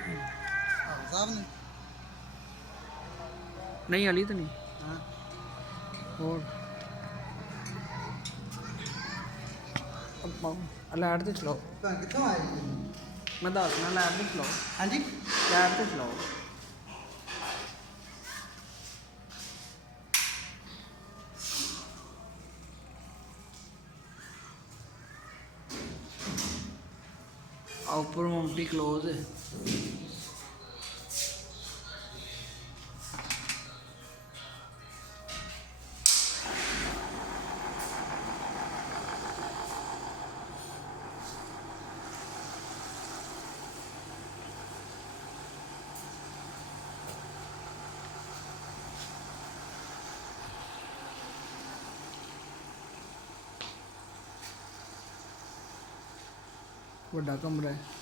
ਸਾਹਿਬ ਨੇ ਨਹੀਂ ਅਲੀ ਤਾਂ ਨਹੀਂ ਹਾਂ ਹੋਰ ਆਪਾਂ ਲਾਈਟ ਤੇ ਚਲਾਓ ਤਾਂ ਕਿੱਥੋਂ ਆਏ ਜੀ? ਮੈਂ ਦੱਸਣਾ ਲਾਈਟ ਤੇ ਚਲਾਓ ਹਾਂਜੀ ਲਾਈਟ ਤੇ ਚਲਾਓ ऊपर मम्टी क्लोज है बड़ा कमरा है।